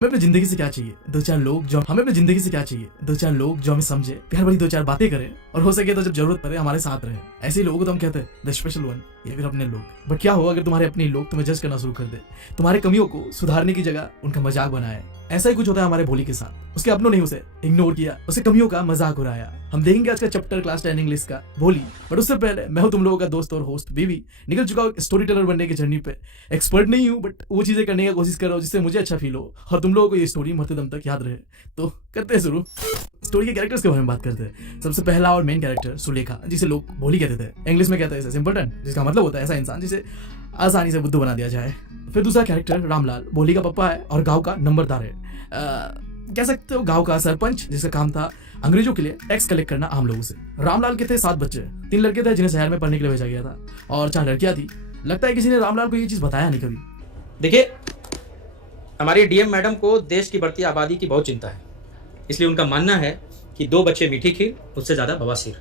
हमें अपनी जिंदगी से क्या चाहिए? दो चार लोग जो हमें अपनी जिंदगी से क्या चाहिए? दो चार लोग जो हमें समझे, प्यार भरी दो चार बातें करें और हो सके तो जब जरूरत पड़े हमारे साथ रहे। ऐसे ही लोगों को तो हम कहते हैं द स्पेशल वन या फिर अपने लोग। बट क्या हो अगर तुम्हारे अपने लोग तुम्हें जज करना शुरू कर दे, तुम्हारे कमियों को सुधारने की जगह उनका मजाक बनाए। ऐसा ही कुछ होता है हमारे भोली के साथ। उसके अपनों ने उसे इग्नोर किया, उसके कमियों का मजाक उड़ाया। हम देखेंगे आज का चैप्टर क्लास 10 इंग्लिश का भोली। बट उससे पहले मैं हूं तुम लोगों का दोस्त और होस्ट बीवी, निकल चुका हूं स्टोरी टेलर बनने की जर्नी पे। एक्सपर्ट नहीं हूं बट वो चीजें करने की कोशिश कर रहा हूं जिससे मुझे अच्छा फील हो और तुम लोगों को ये स्टोरी मरते दम तक याद रहे। तो करते हैं शुरू। स्टोरी के कैरेक्टर्स के बारे में बात करते हैं। सबसे पहला और मेन कैरेक्टर सुलेखा, जिसे लोग भोली कहते थे। इंग्लिश में कहते हैं इसे सिंपलटन, जिसका मतलब होता है ऐसा इंसान जिसे आसानी से बुद्धू बना दिया जाए। फिर दूसरा कैरेक्टर रामलाल, भोली का पप्पा है और गांव का नंबरदार है। कह सकते हो गांव का सरपंच, जिसका काम था अंग्रेजों के लिए टैक्स कलेक्ट करना आम लोगों से। रामलाल के थे 7 बच्चे, 3 लड़के थे जिन्हें शहर में पढ़ने के लिए भेजा गया था और 4 लड़कियां थी। लगता है किसी ने रामलाल को ये चीज बताया नहीं कभी। देखिए, हमारी डीएम मैडम को देश की बढ़ती आबादी की बहुत चिंता है, इसलिए उनका मानना है कि 2 बच्चे मीठी खीर, उससे ज्यादा बवासीर।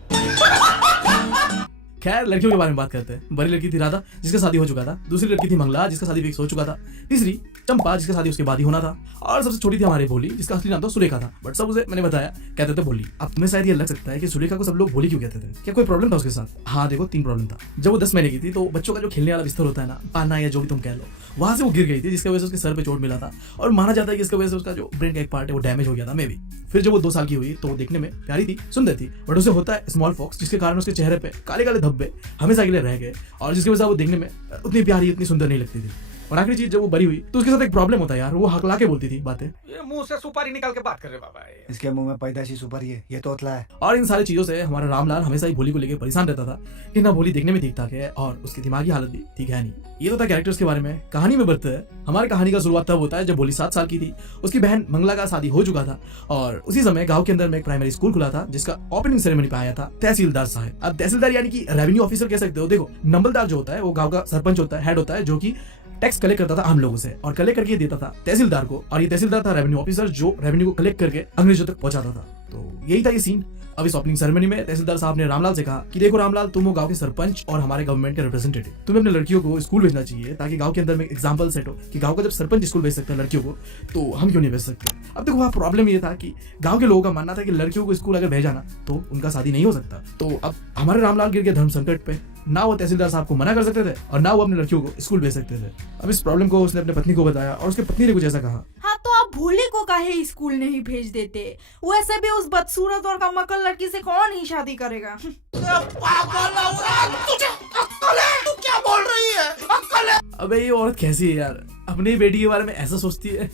खैर, लड़कियों के बारे में बात करते हैं। बड़ी लड़की थी राधा, जिसका शादी हो चुका था। दूसरी लड़की थी मंगला, जिसका शादी फिक्स हो चुका था। तीसरी चंपा, जिसका शादी उसके बाद ही होना था। और सबसे छोटी थी हमारी भोली, जिसका असली नाम था सुलेखा था। बट सब उसे मैंने बताया कहते थे भोली। अब तुम्हें शायद ये लग सकता है कि सुलेखा को सब लोग भोली क्यों कहते थे। क्या कोई प्रॉब्लम था उसके साथ? हाँ देखो, 3 प्रॉब्लम था। जब वो 10 महीने की थी तो बच्चों का जो खेलने वाला बिस्तर होता है ना, पाना या जो भी तुम कह लो, वहां से वो गिर गई थी, जिसकी वजह से उसके सर पे चोट मिला था। और माना जाता है कि इसकी वजह से उसका जो ब्रेन का एक पार्ट है वो डैमेज हो गया था मे बी। फिर जब वो 2 साल की हुई तो वो देखने में प्यारी थी, सुंदर थी, बट उसे होता है स्मॉल फॉक्स, जिसके कारण उसके चेहरे पे काले काले धब्बे हमेशा के लिए रह गए और जिसकी वजह से वो देखने में उतनी प्यारी, उतनी सुंदर नहीं लगती थी। और आखिरी चीज, जब वो बड़ी हुई तो उसके साथ एक प्रॉब्लम होता है यार, वो हकला के बोलती थी बातें। ये मुंह से सुपारी निकाल के बात कर रहे बाबा। इसके मुंह में पैदाशी सुपारी है, ये तोतला है। और इन सारी चीजों से हमारा रामलाल हमेशा ही भोली को लेकर परेशान रहता था कि ना भोली देखने में ठीक ठाक है और उसकी दिमागी हालत भी ठीक है नहीं। ये तो था कैरेक्टर्स के बारे में। कहानी में बढ़ते हैं। हमारी कहानी का शुरुआत तब होता है जब भोली 7 साल की थी। उसकी बहन मंगला का शादी हो चुका था और उसी समय गांव के अंदर में एक प्राइमरी स्कूल खुला था, जिसका ओपनिंग सेरेमनी पे आया था तहसीलदार साहब। अब तहसीलदार यानी कि रेवेन्यू ऑफिसर कह सकते हो। देखो, नंबलदार जो होता है वो गांव का सरपंच होता है, हेड होता है, जो कि टैक्स कलेक्ट करता था आम लोगों से और कलेक्ट करके देता था तहसीलदार को। और ये तहसीलदार था रेवेन्यू ऑफिसर, जो रेवेन्यू को कलेक्ट करके अंग्रेजों तक पहुंचाता था। तो यही था ये सीन। अब इस ओपनिंग सेरेमनी में तहसीलदार साहब ने रामलाल से कहा कि देखो रामलाल, तुम हो गांव के सरपंच और हमारे गवर्नमेंट के रिप्रेजेंटेटिव। तुम्हें अपने लड़कियों को स्कूल भेजना चाहिए ताकि गांव के अंदर में एग्जांपल सेट हो कि गांव का जब सरपंच स्कूल भेज सकता है लड़कियों को, तो हम क्यों नहीं भेज सकते। अब देखो, वहाँ प्रॉब्लम ये था कि गांव के लोगों का मानना था कि लड़कियों को स्कूल अगर भेजा ना तो उनका शादी नहीं हो सकता। तो अब हमारे रामलाल गिर गए धर्म संकट पे। ना वो तहसीलदार साहब को मना कर सकते थे और ना वो अपनी लड़कियों को स्कूल भेज सकते थे। अब इस प्रॉब्लम को उसने अपनी पत्नी को बताया और उसकी पत्नी ने कुछ ऐसा कहा, हाँ तो आप भोली को काहे स्कूल नहीं भेज देते? वैसे भी उस बदसूरत और कमकल लड़की से कौन ही शादी करेगा? क्या बोल रही है? अक्कल है? अबे ये औरत कैसी है यार, अपनी बेटी के बारे में ऐसा सोचती है।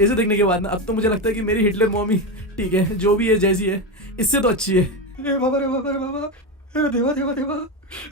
इसे देखने के बाद ना अब तो मुझे लगता है कि मेरी हिटलर मॉमी ठीक है, जो भी है जैसी है इससे तो अच्छी है। रे बाबा, रे बाबा, रे बाबा, अरे देवा देवा देवा,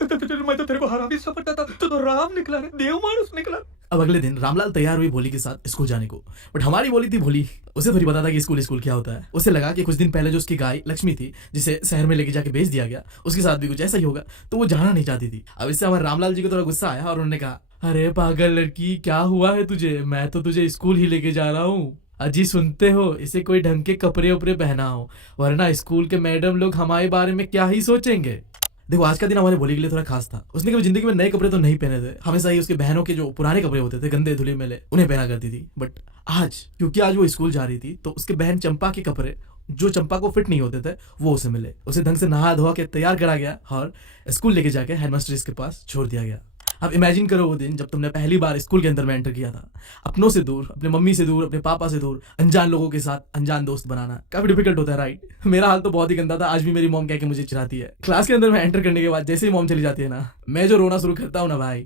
मैं तो तेरे को हरामी समझता था, तो राम निकला रे, देव मानुस निकला। अब अगले दिन रामलाल तैयार हुई भोली के साथ स्कूल जाने को। बट हमारी भोली थी भोली, उसे थोड़ी पता था कि स्कूल क्या होता है। उसे लगा कि कुछ दिन पहले जो उसकी गाय लक्ष्मी थी, जिसे शहर में लेके जाके बेच दिया गया, उसके साथ भी कुछ ऐसा ही होगा, तो वो जाना नहीं चाहती थी। अब इससे हमारे रामलाल जी को थोड़ा गुस्सा आया और उन्होंने कहा, अरे पागल लड़की, क्या हुआ है तुझे? मैं तो तुझे स्कूल ही लेके जा रहा हूँ। अजी सुनते हो, इसे कोई ढंग के कपड़े उपड़े पहनाओ, वरना स्कूल के मैडम लोग हमारे बारे में क्या ही सोचेंगे। देखो, आज का दिन हमारे भोली के लिए थोड़ा खास था। उसने कभी जिंदगी में नए कपड़े तो नहीं पहने थे, हमेशा ही उसके बहनों के जो पुराने कपड़े होते थे, गंदे धुले मेले, उन्हें पहना करती थी। बट आज, क्योंकि आज वो स्कूल जा रही थी, तो उसके बहन चंपा के कपड़े जो चंपा को फिट नहीं होते थे वो उसे मिले। उसे ढंग से नहा धोआ के तैयार करा गया और स्कूल लेके जाके हेडमास्टर के पास छोड़ दिया गया। अब इमेजिन करो वो दिन जब तुमने पहली बार स्कूल के अंदर में एंटर किया था। अपनों से दूर, अपने मम्मी से दूर, अपने पापा से दूर, अनजान लोगों के साथ अनजान दोस्त बनाना काफी डिफिकल्ट होता है, राइट? मेरा हाल तो बहुत ही गंदा था। आज भी मेरी मॉम कह के मुझे चिढ़ाती है। क्लास के अंदर में एंटर करने के बाद जैसे ही मॉम चली जाती है ना, मैं जो रोना शुरू करता हूँ ना भाई,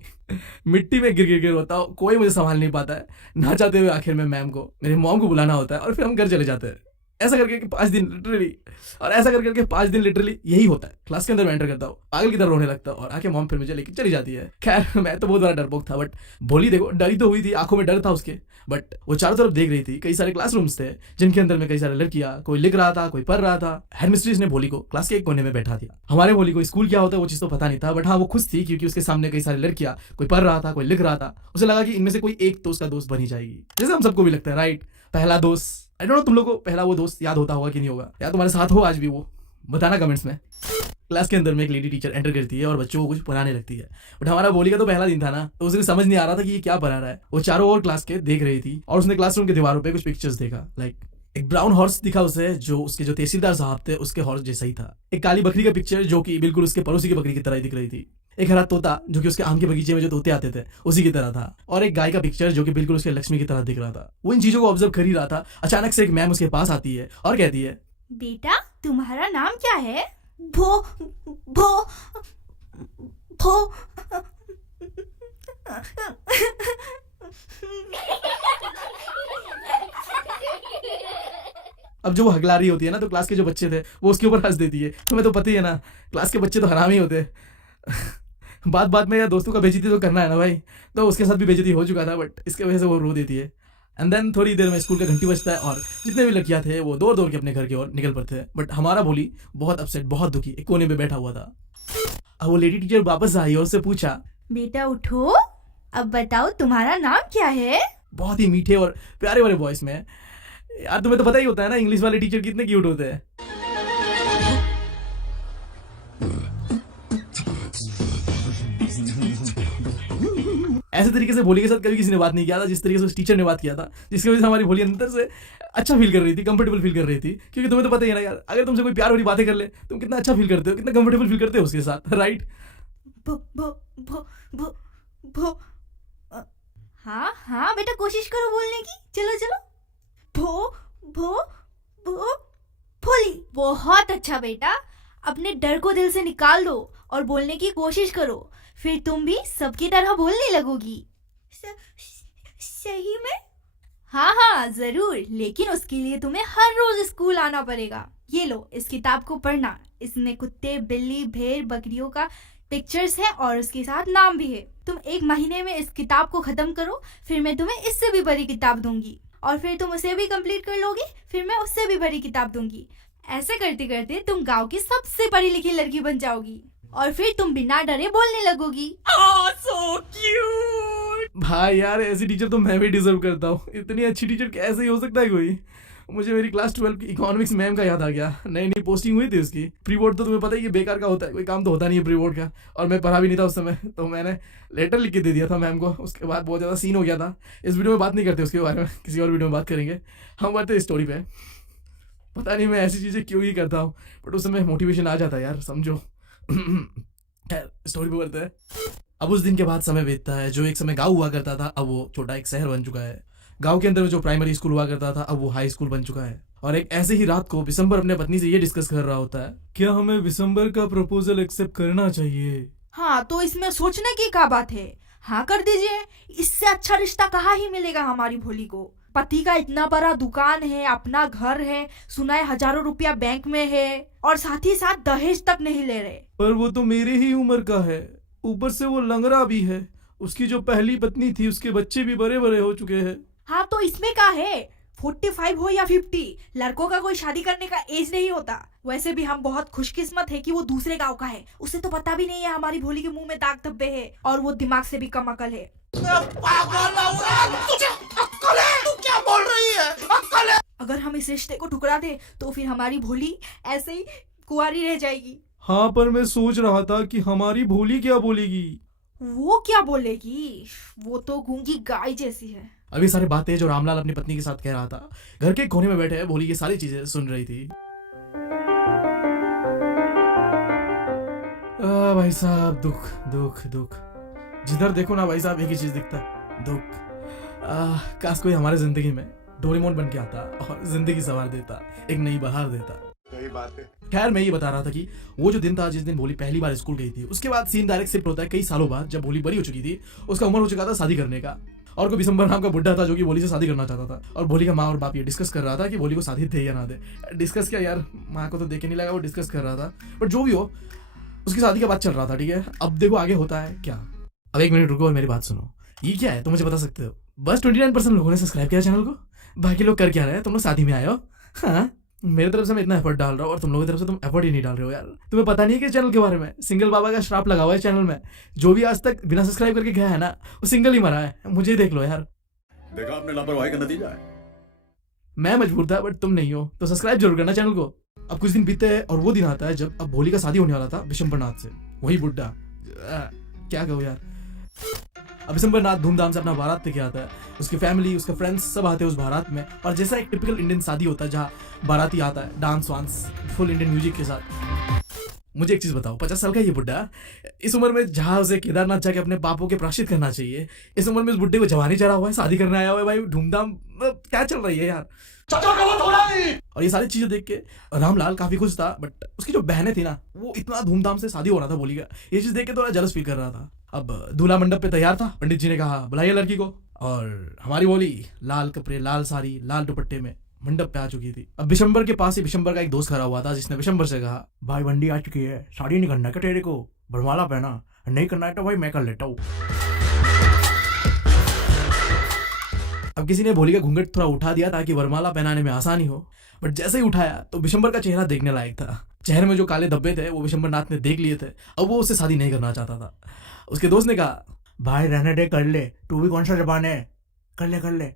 मिट्टी में गिर गिर के रोता हूँ। कोई मुझे संभाल नहीं पाता है। ना चाहते हुए आखिर में मैम को, मेरी मॉम को बुलाना होता है और फिर हम घर चले जाते हैं। ऐसा करके 5 दिन लिटरली, और ऐसा करके 5 दिन लिटरली यही होता है। क्लास के अंदर मैं एंटर करता हूँ, पागल की तरह रोने लगता हूँ और आके मॉम फिर मुझे लेके चली जाती है। खैर, मैं तो बहुत बड़ा डरपोक था। बट भोली देखो, डरी तो हुई थी, आंखों में डर था उसके, बट वो चारों तरफ देख रही थी। कई सारे क्लासरूम्स थे जिनके अंदर में कई सारे लड़कियां, कोई लिख रहा था, कोई पढ़ रहा था। हेडमिस्ट्रेस ने भोली को क्लास के एक कोने में बैठा दिया। हमारे भोली को स्कूल क्या होता है वो चीज तो पता नहीं था, बट हाँ वो खुश थी क्योंकि उसके सामने कई सारी लड़कियां, कोई पढ़ रहा था, कोई लिख रहा था। उसे लगा कि इनमें से कोई एक तो उसका दोस्त बनी जाएगी, जैसे हम सबको भी लगता है, राइट? पहला दोस्त। आई डोंट नो तुम लोग को पहला वो दोस्त याद होता होगा कि नहीं होगा, या तुम्हारे साथ हो आज भी वो, बताना कमेंट्स में। क्लास के अंदर में एक लेडी टीचर एंटर करती है और बच्चों को कुछ पढ़ाने लगती है। बट हमारा बोली का तो पहला दिन था ना, तो उसे समझ नहीं आ रहा था कि ये क्या पढ़ा रहा है। वो चारों ओर क्लास के देख रही थी और उसने क्लासरूम की दीवारों पे कुछ पिक्चर्स देखा। लाइक एक ब्राउन हॉर्स दिखा उसे, जो उसके जो तहसीलदार साहब थे उसके हॉर्स जैसा ही था। एक काली बकरी का पिक्चर जो कि बिल्कुल उसके पड़ोसी की बकरी की तरह ही दिख रही थी। एक हरा तोता जो कि उसके आम के बगीचे में जो तोते आते थे उसी की तरह था। और एक गाय का पिक्चर जो कि बिल्कुल उसके लक्ष्मी की तरह दिख रहा था। वो इन चीजों को ऑब्जर्व कर ही रहा था। अचानक से एक मैम उसके पास आती है और कहती है, बेटा तुम्हारा नाम क्या है? भो भो भो अब जो वो हगला रही होती है ना, तो क्लास के जो बच्चे थे वो उसके ऊपर हंस देती है। तुम्हें तो पता ही है ना, क्लास के बच्चे तो हरामी होते हैं। बात बात में यार दोस्तों का बेइज्जती तो करना है ना भाई, तो उसके साथ भी बेइज्जती हो चुका था, बट इसके वजह से वो रो देती है। एंड देन थोड़ी देर में स्कूल का घंटी बजता है और जितने भी लड़कियां थे वो दौड़ दौड़ के अपने घर की ओर निकल पड़ते हैं। बट हमारा भोली बहुत अपसेट, बहुत दुखी एक कोने में बैठा हुआ था। अब वो लेडी टीचर वापस आई और उससे पूछा, बेटा उठो, अब बताओ तुम्हारा नाम क्या है? बहुत ही मीठे और प्यारे वाले वॉइस में। यार तुम्हें तो पता ही होता है ना, इंग्लिश वाले टीचर कितने क्यूट होते हैं। ऐसे तरीके से भोली के साथ कभी किसी ने बात नहीं किया था जिस तरीके से उस टीचर ने बात किया था, जिसकी वजह से हमारी भोली अंदर से अच्छा फील कर रही थी, कंफर्टेबल फील कर रही थी। क्योंकि तुम्हें तो पता ही है ना यार, अगर तुमसे कोई प्यार वाली बातें कर ले तुम कितना अच्छा फील करते हो, कितना कंफर्टेबल फील करते हो उसके साथ, राइट? भो भो भो भो भो हाँ हाँ बेटा कोशिश करो बोलने की, चलो चलो। भो भो भो भोली, बहुत अच्छा बेटा। अपने डर को दिल से निकाल दो और बोलने की कोशिश करो, फिर तुम भी सबकी तरह बोलने लगोगी। सही में? हाँ हाँ जरूर, लेकिन उसके लिए तुम्हें हर रोज स्कूल आना पड़ेगा। ये लो इस किताब को पढ़ना, इसमें कुत्ते बिल्ली भेड़ बकरियों का पिक्चर्स है और उसके साथ नाम भी है। तुम 1 महीने में इस किताब को खत्म करो, फिर मैं तुम्हें इससे भी बड़ी किताब दूंगी और फिर तुम उसे भी कंप्लीट कर लोगी, फिर मैं उससे भी बड़ी किताब दूंगी। ऐसे करते करते तुम गांव की सबसे पढ़ी लिखी लड़की बन जाओगी और फिर तुम बिना डरे बोलने लगोगी। सो क्यूट भाई यार, ऐसी टीचर तो मैं भी डिजर्व करता हूँ। इतनी अच्छी टीचर कैसे ही हो सकता है कोई। मुझे मेरी क्लास 12 की इकोनॉमिक्स मैम का याद आ गया। नई नई पोस्टिंग हुई थी उसकी। प्री बोर्ड तो तुम्हें पता ही है बेकार का होता है, कोई काम तो होता नहीं है प्री बोर्ड का, और मैं पढ़ा भी नहीं था उस समय, तो मैंने लेटर लिख के दे दिया था मैम को। उसके बाद बहुत ज़्यादा सीन हो गया था। इस वीडियो में बात नहीं करते उसके बारे में, किसी और वीडियो में बात करेंगे। हम बढ़ते स्टोरी पे। पता नहीं मैं ऐसी चीज़ें क्यों ही करता हूँ, बट उस समय मोटिवेशन आ जाता है यार, समझो। स्टोरी पे बढ़ते हैं। अब उस दिन के बाद समय बीतता है। जो एक समय गाँव हुआ करता था अब वो छोटा एक शहर बन चुका है। गांव के अंदर में जो प्राइमरी स्कूल हुआ करता था अब वो हाई स्कूल बन चुका है। और एक ऐसे ही रात को विशंबर अपने पत्नी से ये डिस्कस कर रहा होता है, क्या हमें विशंबर का प्रपोजल एक्सेप्ट करना चाहिए? हाँ तो इसमें सोचने की क्या बात है, हाँ कर दीजिए। इससे अच्छा रिश्ता कहाँ ही मिलेगा हमारी भोली को। पति का इतना बड़ा दुकान है, अपना घर है, सुना है हजारों रुपया बैंक में है, और साथ ही साथ दहेज तक नहीं ले रहे। पर वो तो मेरे ही उम्र का है, ऊपर से वो लंगड़ा भी है। उसकी जो पहली पत्नी थी उसके बच्चे भी बड़े बड़े हो चुके हैं। हाँ तो इसमें क्या है, 45 हो या 50, लड़कों का कोई शादी करने का एज नहीं होता। वैसे भी हम बहुत खुशकिस्मत है कि वो दूसरे गांव का है, उसे तो पता भी नहीं है हमारी भोली के मुंह में दाग धब्बे है, और वो दिमाग से भी कम अकल है। तू क्या बोल रही है? अक्कल है? अगर हम इस रिश्ते को ठुकरा दे तो फिर हमारी भोली ऐसे ही कुंवारी रह जाएगी। हाँ पर मैं सोच रहा था कि हमारी भोली क्या बोलेगी। वो क्या बोलेगी, वो तो गूंगी गाय जैसी है। अभी सारी बातें जो रामलाल अपनी पत्नी के साथ कह रहा था, घर के कोने में बैठे भोली ये सारी चीजें सुन रही थी। भाई साहब, दुख दुख दुख, जिधर देखो ना भाई साहब एक ही चीज दिखता है, दुख। काश कोई हमारे जिंदगी में डोरेमोन बन के आता और जिंदगी संवार देता, एक नई बहार देता। सही बात है। खैर मैं ये बता रहा था कि वो जो दिन था जिस दिन भोली पहली बार स्कूल गई थी, उसके बाद सीन डायरेक्ट शिफ्ट होता है कई सालों बाद, जब भोली बड़ी हो चुकी थी, उसका उम्र हो चुका था शादी करने का, और कोई विशंबर नाम का बुड्ढा था जो कि भोली से शादी करना चाहता था। और भोली का माँ और बाप ये डिस्कस कर रहा था कि भोली को शादी दे या ना दे। डिस्कस क्या यार, माँ को तो देखे नहीं लगा, वो डिस्कस कर रहा था, बट जो भी हो उसकी शादी का बात चल रहा था, ठीक है। अब देखो आगे होता है क्या। अब 1 मिनट रुको और मेरी बात सुनो। ये क्या है तुम मुझे बता सकते हो? बस 29% लोगों ने सब्सक्राइब किया चैनल को। बाकी लोग कर क्या रहे हैं? तुम लोग शादी में आए हो। हाँ, मेरी तरफ से मैं इतना एफर्ट डाल रहा हूँ और तुम लोगों की तरफ से तुम एफर्ट ही नहीं डाल रहे हो यार। तुम्हें पता नहीं है कि चैनल के बारे में सिंगल बाबा का श्राप लगा हुआ है चैनल में। जो भी आज तक बिना सब्सक्राइब करके गया है ना, वो सिंगल ही मरा है। मुझे देख लो यार। देखा आपने लापरवाही का नतीजा है। मैं मजबूर था बट तुम नहीं हो, तो सब्सक्राइब जरूर करना चैनल को। अब कुछ दिन बीते हैं और वो दिन आता है जब अब भोली का शादी होने वाला था विशंबरनाथ से, वही बुड्ढा। क्या कहो यार। अब विशंबरनाथ धूमधाम से अपना बारात लेके आता है, उसकी फैमिली, उसके फ्रेंड्स सब आते हैं उस बारात में, और जैसा एक टिपिकल इंडियन शादी होता है जहाँ बाराती आता है डांस वांस फुल इंडियन म्यूजिक के साथ। मुझे एक चीज बताओ, 50 साल का ये बुड्ढा इस उम्र में जहाँ उसे केदारनाथ जाके अपने पापों के प्रायश्चित करना चाहिए, इस उम्र में इस बुड्ढे को जवानी चढ़ा हुआ है, शादी करने आया हुआ है भाई, धूमधाम क्या चल रही है यार। और ये सारी चीजें देख के रामलाल काफी खुश था, बट उसकी जो बहनें थी ना, वो इतना धूमधाम से शादी हो रहा था भोली का, ये चीज देख के थोड़ा जलस फील कर रहा था। अब दूल्हा मंडप पे तैयार था, पंडित जी ने कहा बुलाइए लड़की को, और हमारी भोली लाल कपड़े, लाल साड़ी, लाल दुपट्टे में मंडप पे आ चुकी थी। अब विशंबर के पास ही विशंबर का एक दोस्त खड़ा हुआ था, जिसने विशंबर से कहा भाई बंडी आ चुकी है, शादी नहीं करना क्या तेरे को, बरमाला पहना, नहीं करना है तो भाई मैं कर लेता हूँ। अब किसी ने भोली का घूंघट थोड़ा उठा दिया ताकि वरमाला पहनाने में आसानी हो, बट जैसे ही उठाया तो विशंबर का चेहरा देखने लायक था। चेहरे में जो काले धब्बे थे वो विशंबरनाथ ने देख लिए थे, अब वो उससे शादी नहीं करना चाहता था। उसके दोस्त ने कहा भाई रहने दे, कर ले, तू भी कौन सा जबान है, कर ले कर ले।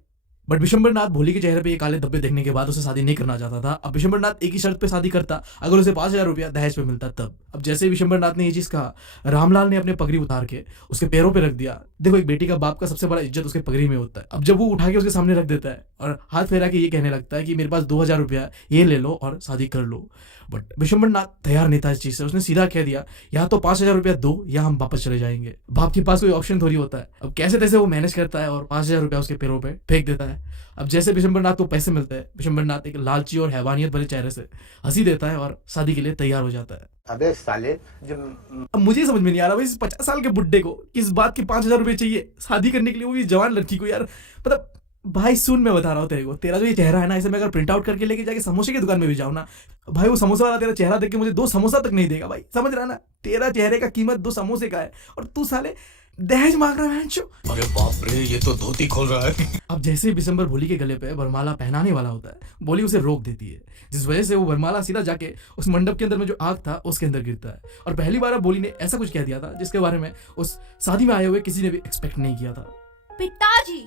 बट विशंबरनाथ भोली के चेहरे पे ये काले धब्बे देखने के बाद उसे शादी नहीं करना चाहता था। अब विशंबरनाथ एक ही शर्त पे शादी करता, अगर उसे 5,000 रुपया दहेज पे मिलता तब। अब जैसे ही विशंबरनाथ ने ये चीज कहा, रामलाल ने अपने पगड़ी उतार के उसके पैरों पे रख दिया। देखो एक बेटी का बाप का सबसे बड़ा इज्जत उसके पगड़ी में होता है। अब जब वो उठा के उसके सामने रख देता है और हाथ फेरा के ये कहने लगता है कि मेरे पास 2,000 रुपया, ये ले लो और शादी कर लो, बट विशंबरनाथ तैयार नहीं था इस चीज से। उसने सीधा कह दिया या तो 5,000 रुपया दो या हम वापस चले जाएंगे। बाप के पास कोई ऑप्शन थोड़ी होता है। अब कैसे तैसे वो मैनेज करता है और 5,000 रुपया उसके पैरों पे फेंक देता है। अब जैसे विशंबरनाथ को पैसे मिलते हैं, विशंबरनाथ एक लालची और हैवानियत भरे चेहरे से हंसी देता है और शादी के लिए तैयार हो जाता है। अबे साले अब मुझे समझ में नहीं आ रहा भाई, इस 50 साल के बुड्ढे को किस बात के 5,000 रुपये चाहिए शादी करने के लिए, वो भी जवान लड़की को यार। मतलब भाई सुन, मैं बता रहा हूँ तेरे को, तेरा जो ये चेहरा है ना, इसे मैं अगर प्रिंट आउट करके लेके जाके समोसे की दुकान में भी जाऊँ ना भाई, वो समोसा वाला तेरा चेहरा देख के मुझे 2 समोसा तक नहीं देगा भाई। समझ रहा ना, तेरा चेहरे का कीमत 2 समोसे का है और तू साले दहेज मांग रहा है। अरे बाप रे, ये तो धोती खोल रहा है। अब जैसे ही विशंबर भोली के गले पे वरमाला पहनाने वाला होता है, भोली उसे रोक देती है, जिस वजह से वो वरमाला सीधा जाके उस मंडप के अंदर में जो आग था उसके अंदर गिरता है। और पहली बार अब भोली ने ऐसा कुछ कह दिया था जिसके बारे में उस शादी में आए हुए किसी ने भी एक्सपेक्ट नहीं किया था। पिताजी,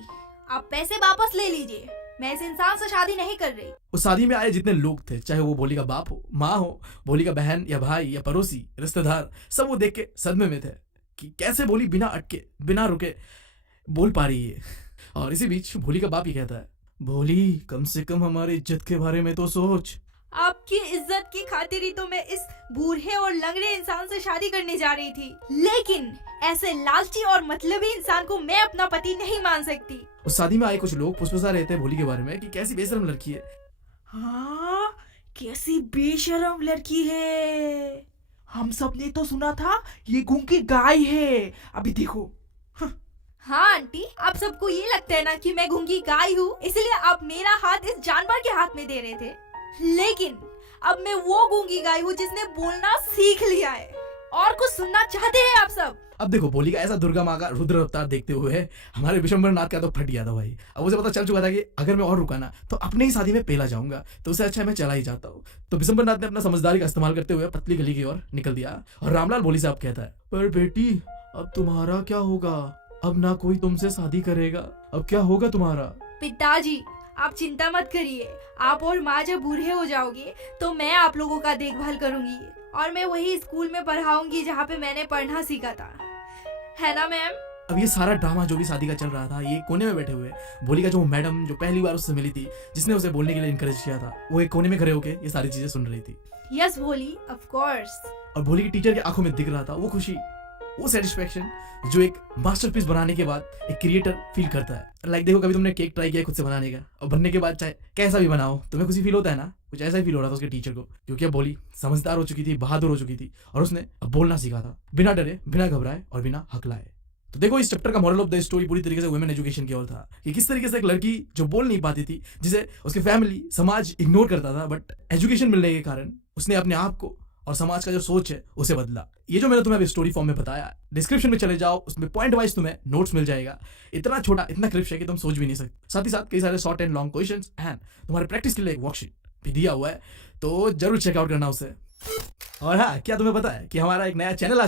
आप पैसे वापस ले लीजिए, मैं इस इंसान से शादी नहीं कर रही। उस शादी में आए जितने लोग थे, चाहे वो भोली का बाप हो, माँ हो, भोली का बहन या भाई या पड़ोसी रिश्तेदार, सब वो देख के सदमे में थे कि कैसे भोली बिना अटके बिना रुके बोल पा रही है। और इसी बीच भोली का बाप ही कहता है, भोली कम से कम हमारी इज्जत के बारे में तो सोच। आपकी इज्जत की खातिर ही तो मैं इस बूढ़े और लंगड़े इंसान से शादी करने जा रही थी, लेकिन ऐसे लालची और मतलबी इंसान को मैं अपना पति नहीं मान सकती। उस शादी में आए कुछ लोग फुसफुसा रहे थे भोली के बारे में कि कैसी बेशरम लड़की है। हाँ, कैसी बेशरम लड़की है। हम सब ने तो सुना था ये गूंगी गाय है, अभी देखो। हाँ आंटी, आप सबको ये लगता है ना कि मैं गूंगी गाय हूँ, इसलिए आप मेरा हाथ इस जानवर के हाथ में दे रहे थे, लेकिन अब मैं वो गूंगी गाय हूँ जिसने बोलना सीख लिया है। और कुछ सुनना चाहते हैं आप सब? अब देखो भोली का ऐसा दुर्गा माँ का रुद्र अवतार देखते हुए हमारे विशंबरनाथ का तो फट गया था भाई। अब उसे पता चल चुका था कि अगर मैं और रुका ना तो अपने ही शादी में पेला जाऊंगा, तो उससे अच्छा मैं चला ही जाता हूँ। तो विशंबरनाथ ने अपना समझदारी का इस्तेमाल करते हुए पतली गली की ओर निकल दिया। और रामलाल भोली से अब कहता है, पर बेटी अब तुम्हारा क्या होगा, अब ना कोई तुमसे शादी करेगा, अब क्या होगा तुम्हारा? पिताजी आप चिंता मत करिए, आप और माँ जब बूढ़े हो जाओगे तो मैं आप लोगों का देखभाल करूंगी और मैं वही स्कूल में पढ़ाऊंगी जहाँ पे मैंने पढ़ना सीखा था, है ना मैम? अब ये सारा ड्रामा जो भी शादी का चल रहा था, ये कोने में बैठे हुए भोली का जो मैडम जो पहली बार उससे मिली थी, जिसने उसे बोलने के लिए इनकरेज किया था, वो एक कोने में खड़े होके ये सारी चीजें सुन रही थी। यस भोली, ऑफ कोर्स। और भोली की टीचर की आंखों में दिख रहा था वो खुशी, वो सेटिस्फेक्शन जो एक मास्टरपीस बनाने के बाद एक क्रिएटर फील करता है। लाइक देखो, कभी तुमने केक ट्राई किया खुद से बनाने का, और बनने के बाद चाहे कैसा भी बनाओ तुम्हें खुशी फील होता है ना, कुछ ऐसा ही फील हो रहा था उसके टीचर को, क्योंकि अब भोली समझदार हो चुकी थी, बहादुर हो चुकी थी, और उसने अब बोलना सीखा था बिना डरे, बिना घबराए और बिना हकलाए। तो देखो इस चैप्टर का मोरल ऑफ द स्टोरी पूरी तरीके से वुमेन एजुकेशन की ओर था कि किस तरीके से एक लड़की जो बोल नहीं पाती थी, जिसे उसकी फैमिली समाज इग्नोर करता था, बट एजुकेशन मिलने के कारण उसने अपने आप को और समाज का जो सोच है उसे बदला। ये जो मैंने तुम्हें अभी स्टोरी फॉर्म में बताया, डिस्क्रिप्शन में चले जाओ, उसमें पॉइंट वाइज तुम्हें नोट्स मिल जाएगा। इतना छोटा इतना क्लिप्स है कि तुम सोच भी नहीं सकते। साथ ही साथ कई सारे short and long questions and तुम्हारे प्रैक्टिस के लिए एक वर्कशीट भी दिया हुआ है, तो जरूर चेकआउट करना उसे। और हाँ, क्या तुम्हें पता है कि हमारा एक नया चैनल आ